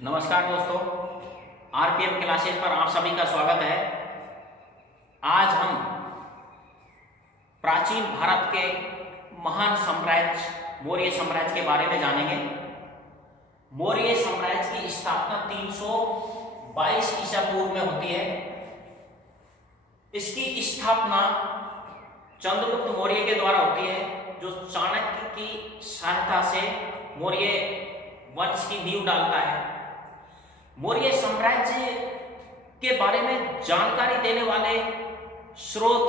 नमस्कार दोस्तों, RPM classes पर आप सभी का स्वागत है। आज हम प्राचीन भारत के महान साम्राज्य मौर्य साम्राज्य के बारे में जानेंगे। मौर्य साम्राज्य की स्थापना 322 ईसा पूर्व में होती है। इसकी स्थापना चंद्रगुप्त मौर्य के द्वारा होती है, जो चाणक्य की सहायता से मौर्य वंश की नींव डालता है। मौर्य साम्राज्य के बारे में जानकारी देने वाले स्रोत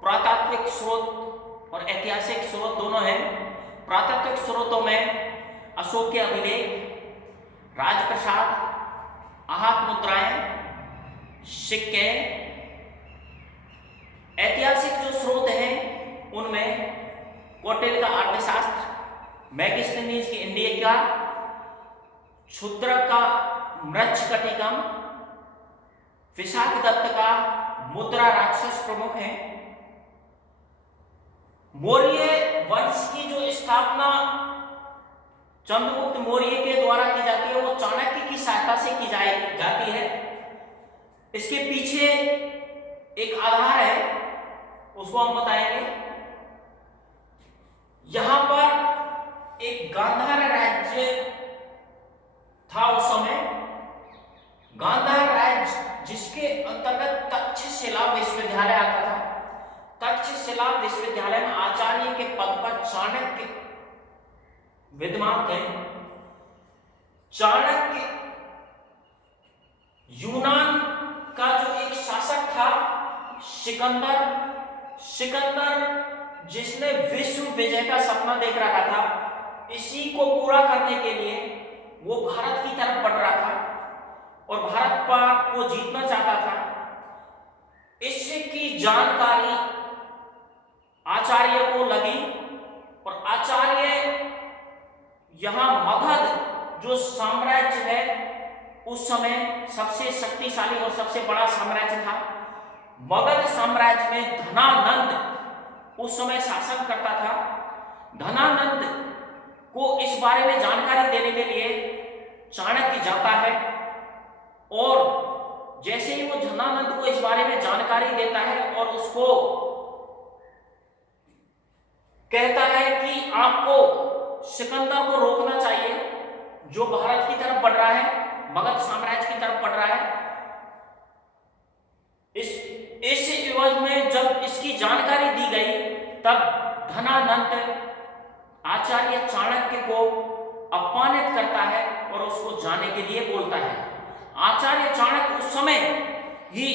पुरातात्विक स्रोत और ऐतिहासिक स्रोत दोनों हैं। पुरातात्विक स्रोतों में अशोक के अभिलेख, राजप्रसाद, आहत मुद्राएं, सिक्के। ऐतिहासिक जो स्रोत हैं उनमें कौटिल्य का अर्थशास्त्र, मैगस्थनीज की इंडिया, क्षुद्रक का मृच्छकटिकम, विशाखदत्त का मुद्रा राक्षस प्रमुख हैं। मौर्य वंश की जो स्थापना चंद्रगुप्त मौर्य के द्वारा की जाती है, वो चाणक्य की सहायता से की जाती है। इसके पीछे एक आधार है, उसको हम बताएंगे। यहां पर एक गांधार राज्य था उस समय। गांधार राज्य जिसके अंतर्गत तक्षशिला विश्वविद्यालय आता था। तक्षशिला विश्वविद्यालय में आचार्य के पद पर चाणक्य विद्यमान थे। चाणक्य यूनान का जो एक शासक था, सिकंदर जिसने विश्व विजय का सपना देख रखा था, इसी को पूरा करने के लिए वो भारत की तरफ बढ़ रहा था और भारत पर को जीतना चाहता था। इसकी जानकारी आचार्य को लगी और आचार्य यहां मगध जो साम्राज्य है, उस समय सबसे शक्तिशाली और सबसे बड़ा साम्राज्य था। मगध साम्राज्य में धनानंद उस समय शासन करता था। धनानंद को इस बारे में जानकारी देने के लिए चाणक्य जाता है और जैसे ही वो धनानंद को इस बारे में जानकारी देता है और उसको कहता है कि आपको सिकंदर को रोकना चाहिए, जो भारत की तरफ बढ़ रहा है, मगध साम्राज्य की तरफ बढ़ रहा है। इस एवज में जब इसकी जानकारी दी गई, तब धनानंद आचार्य चाणक्य को अपमानित करता है और उसको जाने के लिए बोलता है। आचार्य चाणक्य उस समय ही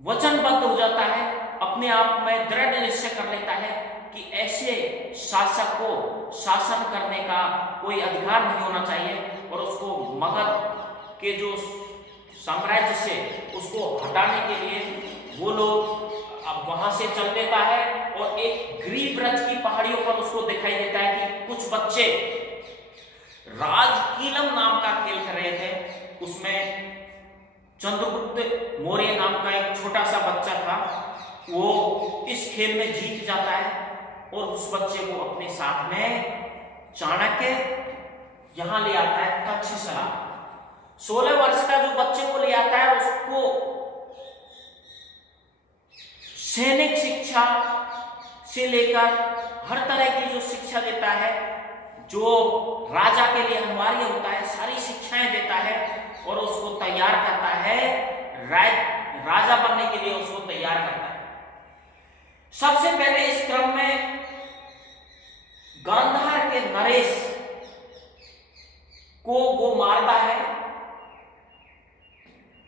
वचनबद्ध हो जाता है, अपने आप में दृढ़ निश्चय कर लेता है कि ऐसे शासक को शासन करने का कोई अधिकार नहीं होना चाहिए और उसको मगध के जो साम्राज्य से उसको हटाने के लिए वो लोग अब वहां से चल देता है और एक गिरिव्रज की पहाड़ियों पर उसको दिखाई देता है कि कुछ बच्चे राजकीलम नाम का खेल कर रहे थे। उसमें चंद्रगुप्त मौर्य नाम का एक छोटा सा बच्चा था, वो इस खेल में जीत जाता है और उस बच्चे को अपने साथ में चाणक्य यहां ले आता है तक्षशिला। 16 वर्ष का जो बच्चे को ले आता है, उसको सैनिक शिक्षा से लेकर हर तरह की जो शिक्षा देता है, जो राजा के लिए अनिवार्य होता है, सारी शिक्षाएं देता है और उसको तैयार करता है, राजा बनने के लिए उसको तैयार करता है। सबसे पहले इस क्रम में गांधार के नरेश को वो मारता है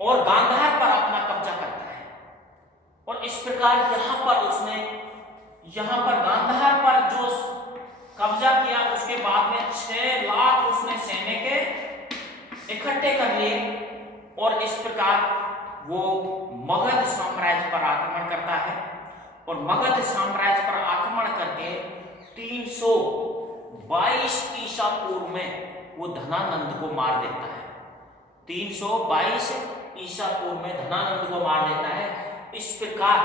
और गांधार पर अपना कब्जा करता है और इस प्रकार यहां पर गांधार पर जो कब्जा किया, उसके बाद में 6 लाख उसने सैनिक इकट्ठे कर लिए और इस प्रकार वो मगध साम्राज्य पर आक्रमण करता है और मगध साम्राज्य पर आक्रमण करके 322 ईसा पूर्व में वो धनानंद को मार देता है। 322 ईसा पूर्व में धनानंद को मार देता है। इस प्रकार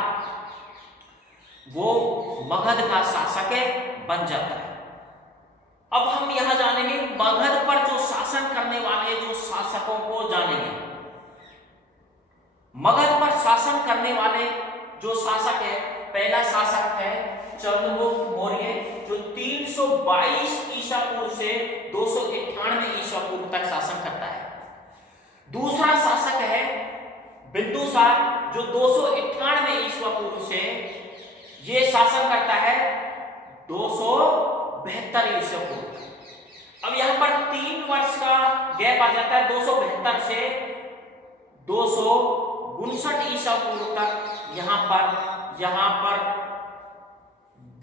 वो मगध का शासक बन जाता है। अब हम यहां जानेंगे मगध पर जो शासन करने वाले शासकों को जानेंगे। मगध पर शासन करने वाले जो शासक है, पहला शासक है चंद्रगुप्त मौर्य, जो 322 ईसा पूर्व से 298 ईसा पूर्व तक शासन करता है। दूसरा शासक है बिंदुसार, जो 298 ईसा पूर्व से ये शासन करता है 272 ईसा पूर्व। अब यहां पर 3 वर्ष का गैप आ जाता है, 272 से 259 ईसा पूर्व तक। यहां पर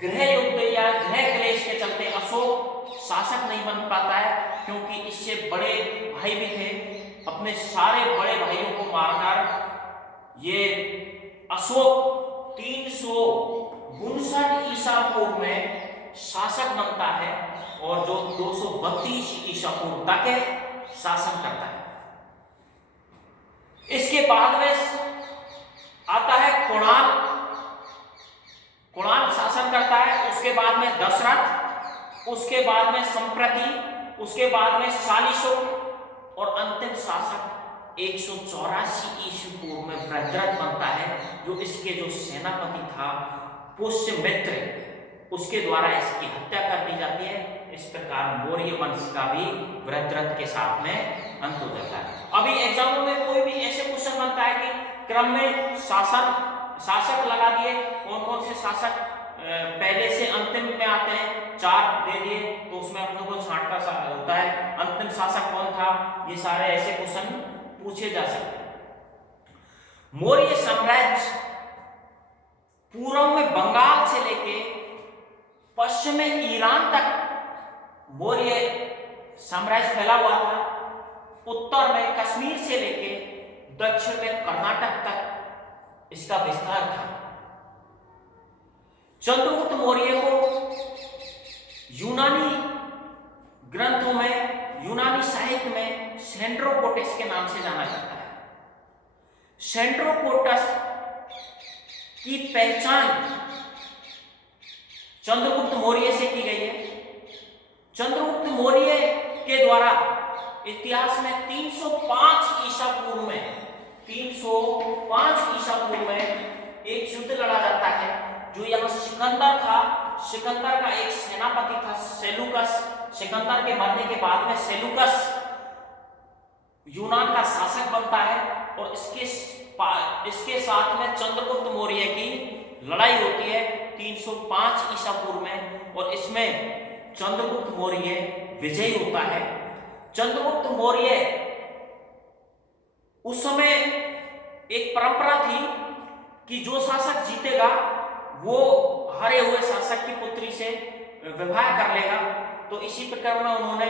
गृह युद्ध या गृह क्लेश के चलते अशोक शासक नहीं बन पाता है, क्योंकि इससे बड़े भाई भी थे। अपने सारे बड़े भाइयों को मारकर ये अशोक 359 ईसा पूर्व में शासक बनता है और जो 232 ईसा पूर्व तक शासन करता है। इसके बाद में आता है कुणाल शासन करता है, उसके बाद में दशरथ, उसके बाद में संप्रति, उसके बाद में शालिशुक और अंतिम शासक 184 ईसा पूर्व में वृद्धरथ बनता है, जो इसके जो सेनापति था पुष्यमित्र, उसके द्वारा इसकी हत्या कर दी जाती है। इस प्रकार मौर्य वंश का भी वृद्धरथ के साथ में अंत हो जाता है। अभी एग्जामों में कोई भी ऐसे क्वेश्चन बनता है कि क्रम में शासक लगा दिए, कौन कौन से शासक पहले से अंतिम में आते हैं, 4 दे दिए, तो उसमें अपनों को छांटका होता है, अंतिम शासक कौन था, ये सारे ऐसे क्वेश्चन पूछे जा सकते हैं। मौर्य साम्राज्य पूर्व में बंगाल से लेके पश्चिम में ईरान तक मौर्य साम्राज्य फैला हुआ था। उत्तर में कश्मीर से लेके दक्षिण में कर्नाटक तक इसका विस्तार था। चंद्रगुप्त मौर्य को यूनानी ग्रंथों में, यूनानी साहित्य में सेंड्रोकोटस के नाम से जाना जाता है। सेंड्रोकोटस की पहचान चंद्रगुप्त मौर्य से की गई है। चंद्रगुप्त मौर्य के द्वारा इतिहास में 305 ईसा पूर्व में 305 ईसा पूर्व में एक युद्ध लड़ा जाता है, जो यहाँ सिकंदर था। सिकंदर का एक सेनापति था सेलुकस। सिकंदर के मरने के बाद में सेलुकस यूनान का शासक बनता है और इसके साथ में चंद्रगुप्त मौर्य की लड़ाई होती है 305 ईसा पूर्व में, और इसमें चंद्रगुप्त मौर्य विजयी होता है। चंद्रगुप्त मौर्य उस समय एक परंपरा थी कि जो शासक जीतेगा वो हारे हुए शासक की पुत्री से विवाह कर लेगा। तो इसी प्रकार में उन्होंने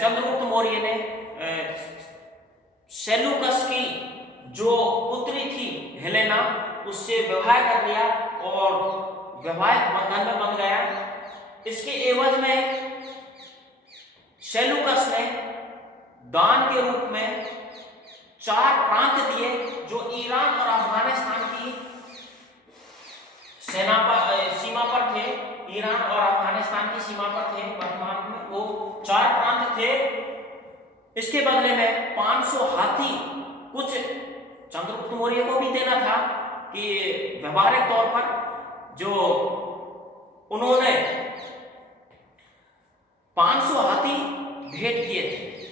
चंद्रगुप्त मौर्य ने सेलुकस की जो पुत्री थी हेलेना, उससे विवाह कर लिया और वैवाहिक बंधन में बंध गया। इसके एवज में सेलुकस ने दान के रूप में 4 प्रांत दिए, जो ईरान और अफगानिस्तान की सीमा पर थे। ईरान और अफगानिस्तान की सीमा पर थे वर्तमान में वो 4 प्रांत थे। इसके बदले में 500 हाथी कुछ चंद्रगुप्त मौर्य को भी देना था कि व्यवहारिक तौर पर जो उन्होंने 500 हाथी भेंट किए थे।